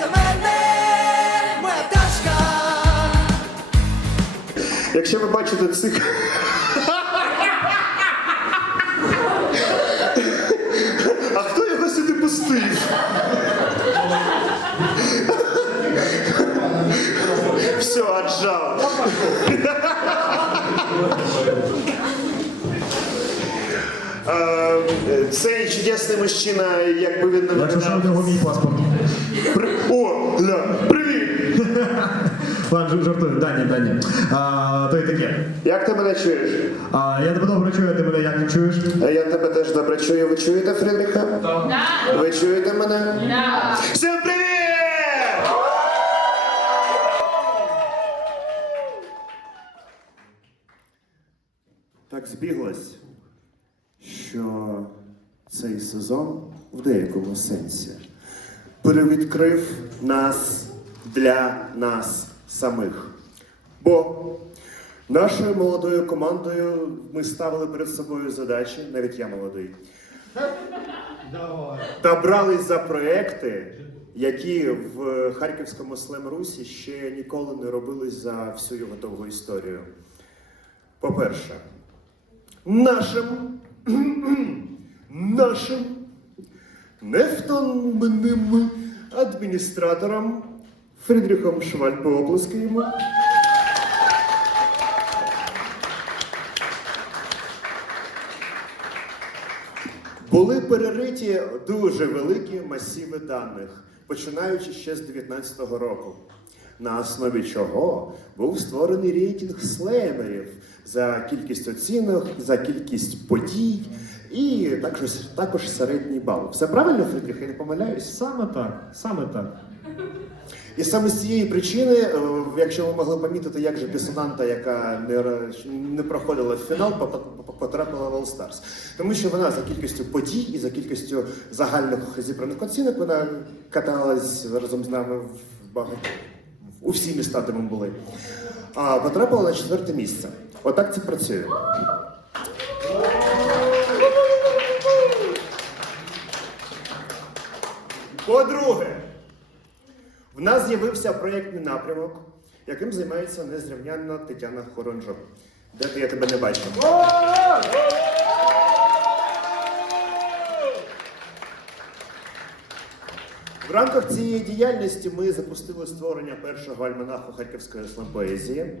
до мене, моя пташка. Якщо ви бачите цих. А хто його сюди пустив? Все, отжал. Е, Цей чудесний мужчина, якби він не Якщо що, в нього мій паспорт. О, ля, привіт! Ладно, жар- жартую, Даня, Даня. А, то й таке. Як ти мене чуєш? А, я тебе добре чую, а ти мене як не чуєш? Я тебе теж добре чую. Ви чуєте Фрідріха? Так. Ви чуєте мене? Так. Всім привіт! Так збіглось, що цей сезон в деякому сенсі перевідкрив нас для нас самих. Бо нашою молодою командою ми ставили перед собою задачі, навіть я молодий, та брались за проекти, які в Харківському слем-русі ще ніколи не робились за всю його довгу історію. По-перше, нашим, нашим невтомним адміністратором Фрідріхом Швальпе оплески йому. Були перериті дуже великі масиви даних, починаючи ще з 2019 року. На основі чого був створений рейтинг слеймерів за кількість оцінок, за кількість подій і також, також середній бал. Все правильно, Фридріх? Я не помиляюсь? Саме так, саме так. І саме з цієї причини, е, якщо ви могли помітити, як же Пісонанта, яка не, не проходила в фінал, потрапила в All Stars. Тому що вона за кількістю подій і за кількістю загальних зібраних оцінок вона каталась разом з нами в багато у всі міста, де ми були. А потрапила на четверте місце. Отак це працює. По-друге, в нас з'явився проєктний напрямок, яким займається незрівнянна Тетяна Хоронжо. Де ти я тебе не бачив? В рамках цієї діяльності ми запустили створення першого альманаху Харківської слам-поезії.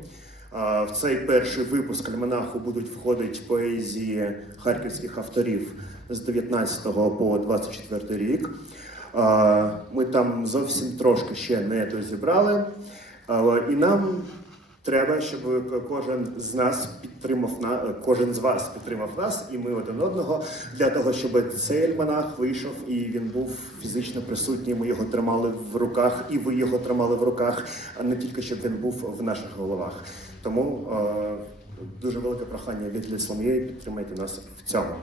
В цей перший випуск альманаху будуть входити поезії харківських авторів з 19 по 24 рік. Ми там зовсім трошки ще не дозібрали. І нам треба, щоб кожен з нас підтримав на кожен з вас підтримав нас, і ми один одного для того, щоб цей альманах вийшов і він був фізично присутній. Ми його тримали в руках, і ви його тримали в руках, а не тільки щоб він був в наших головах. Тому дуже велике прохання від Ліслам'єї підтримайте нас в цьому.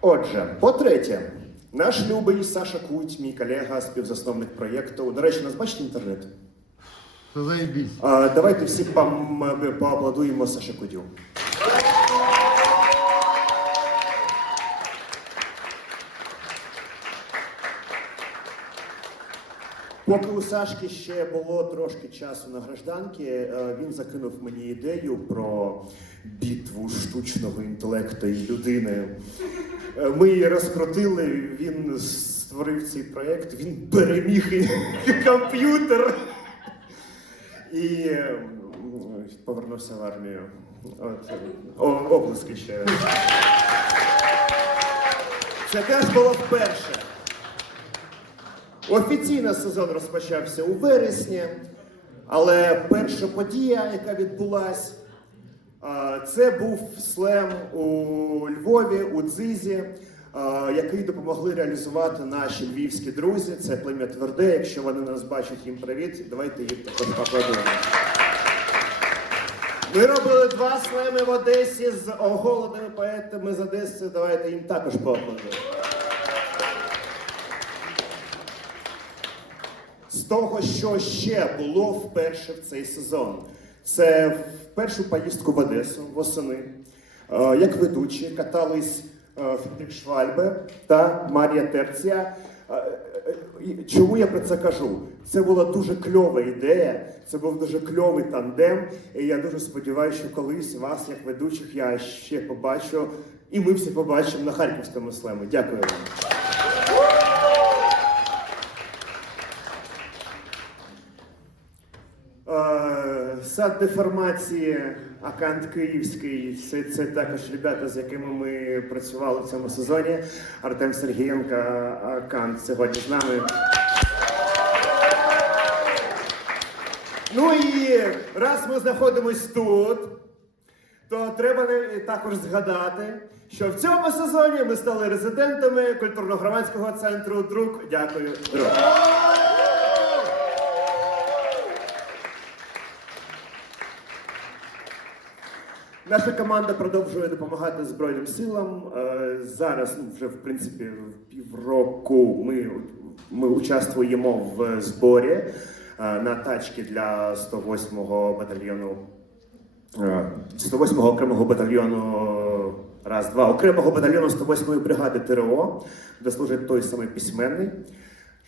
Отже, по-третє, наш любий Саша Куть, мій колега, співзасновник проєкту. До речі, нас бачить інтернет. А, давайте всі поаплодуємо Саша Кудю. Поки у Сашки ще було трошки часу на гражданки, е, він закинув мені ідею про битву штучного інтелекту і людини. Е, Ми її розкрутили, він створив цей проєкт, він переміг і- комп'ютер і е, повернувся в армію. От, е, ще. Це теж було вперше. Офіційно сезон розпочався у вересні, але перша подія, яка відбулась, це був слем у Львові, у Дзизі, який допомогли реалізувати наші львівські друзі. Це плем'я тверде. Якщо вони нас бачать, їм привіт. Давайте їм також поаплодуємо. Ми робили два слеми в Одесі з оголеними поетами з Одеси. Давайте їм також поаплодуємо. з того, що ще було вперше в цей сезон. Це першу поїздку в Одесу восени. Е, Як ведучі катались е, Швальбе та Марія Терція. Е, чому я про це кажу? Це була дуже кльова ідея, це був дуже кльовий тандем. І я дуже сподіваюся, що колись вас, як ведучих, я ще побачу, і ми всі побачимо на харківському слемі. Дякую вам. Е, Сад деформації, Акант Київський. Це, це також ребята, з якими ми працювали в цьому сезоні. Артем Сергієнко, Акант сьогодні з нами. Ну і раз ми знаходимось тут, то треба також згадати, що в цьому сезоні ми стали резидентами культурно-громадського центру Друк. Дякую, друг. Наша команда продовжує допомагати Збройним силам. Е, Зараз ну, вже в принципі півроку ми, ми участвуємо в зборі е, на тачки для 108-го батальйону. е, 108-го окремого батальйону раз, два окремого батальйону 108-ї бригади ТРО, де служить той самий письменний.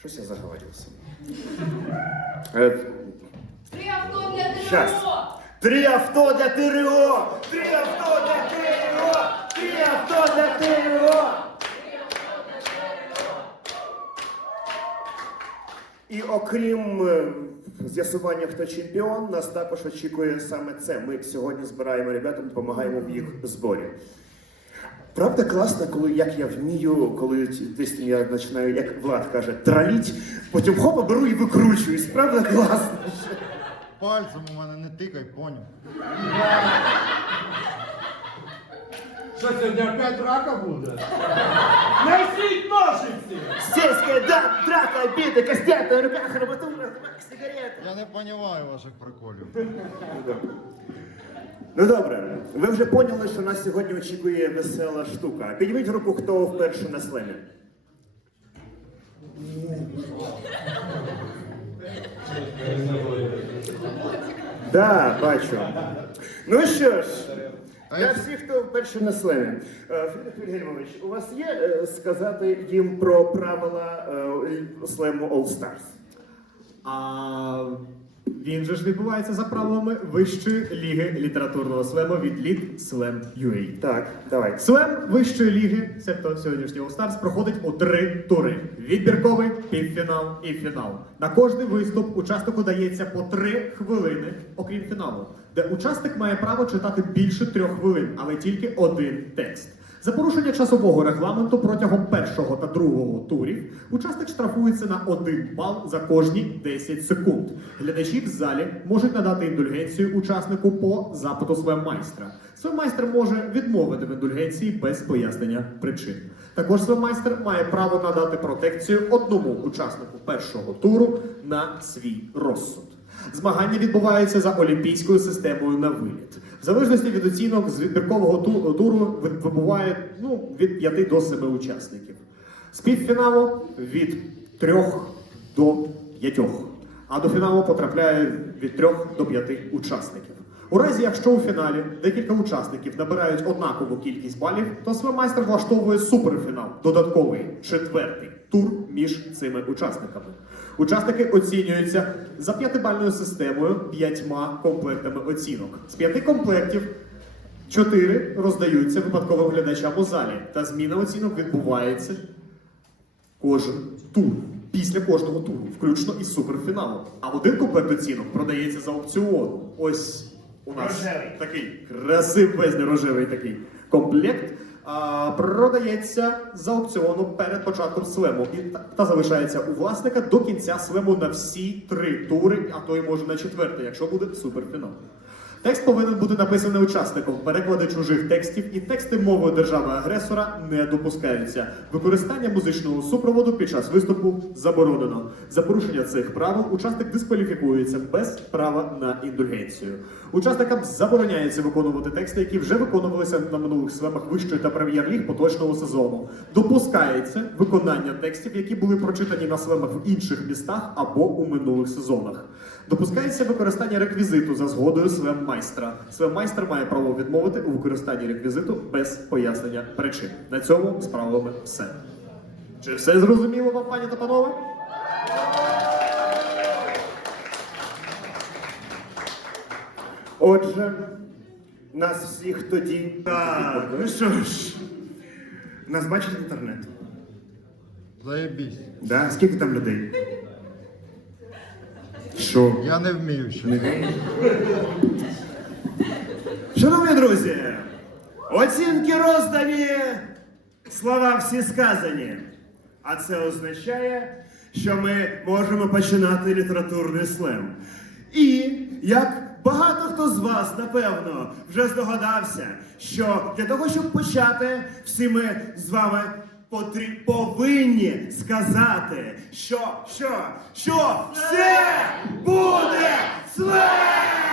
Щось я заговорився. Е, Три авто для ТРО! Три авто для ТРО! Три авто для ТРО! Три авто для ТРО! І окрім е, з'ясування, хто чемпіон, нас також очікує саме це. Ми сьогодні збираємо ребятам, допомагаємо в їх зборі. Правда класно, коли як я вмію, коли десь я починаю, як Влад каже, траліть, потім хопа беру і викручуюсь. Правда класно? Пальцем у мене не тикай, поняв. Що сьогодні опять драка буде? Несіть ножиці! Сельская да, драка, обида, костята, на руках, арматура, сигарети. Я не розумію ваших приколів. Ну добре, ви вже поняли, що нас сьогодні очікує весела штука. Підніміть руку, хто вперше на слемі. Да, бачу. Ну що ж, для всіх, хто вперше на слемі. Філіп Вільгельмович, у вас є е, сказати їм про правила е, слему All Stars? А він же ж відбувається за правилами Вищої ліги літературного слему від літ Slam UA. Так, давай. Слем вищої ліги, себто сьогоднішній All Stars, проходить у три тури: відбірковий, півфінал і фінал. На кожний виступ учаснику дається по три хвилини, окрім фіналу, де учасник має право читати більше трьох хвилин, але тільки один текст. За порушення часового регламенту протягом першого та другого турів учасник штрафується на один бал за кожні 10 секунд. Глядачі в залі можуть надати індульгенцію учаснику по запиту свеммайстра. Свеммайстер може відмовити в індульгенції без пояснення причин. Також свеммайстер має право надати протекцію одному учаснику першого туру на свій розсуд. Змагання відбуваються за олімпійською системою на виліт. В залежності від оцінок з відбіркового туру вибуває ну, від 5 до 7 учасників. З півфіналу від 3 до 5. А до фіналу потрапляє від 3 до 5 учасників. У разі, якщо у фіналі декілька учасників набирають однакову кількість балів, то свемайстер влаштовує суперфінал, додатковий четвертий тур між цими учасниками. Учасники оцінюються за п'ятибальною системою п'ятьма комплектами оцінок. З п'яти комплектів чотири роздаються випадковим глядачам у залі, та зміна оцінок відбувається кожен тур. Після кожного туру, включно із суперфіналом. А один комплект оцінок продається за аукціоном. Ось у нас Рожевий. такий красивезний рожевий такий комплект. Продається за аукціону перед початком слему і та, та залишається у власника до кінця слему на всі три тури, а то й може на четвертий, якщо буде суперфінал. Текст повинен бути написаний учасником. Переклади чужих текстів і тексти мовою держави-агресора не допускаються. Використання музичного супроводу під час виступу заборонено. За порушення цих правил учасник дискваліфікується без права на індульгенцію. Учасникам забороняється виконувати тексти, які вже виконувалися на минулих свемах вищої та прем'єр-ліг поточного сезону. Допускається виконання текстів, які були прочитані на свемах в інших містах або у минулих сезонах. Допускається використання реквізиту за згодою свеммайстра. Свеммайстер має право відмовити у використанні реквізиту без пояснення причин. На цьому з правилами все. Чи все зрозуміло вам, пані та панове? Отже, нас всіх тоді. Так, ну що ж, нас бачить інтернет. Заєбісь. Да? Скільки там людей? Що? Я не вмію ще. Не? Шановні друзі, оцінки роздані, слова всі сказані. А це означає, що ми можемо починати літературний слем. І як багато хто з вас, напевно, вже здогадався, що для того, щоб почати, всі ми з вами потрі... повинні сказати, що, що, що все буде слем!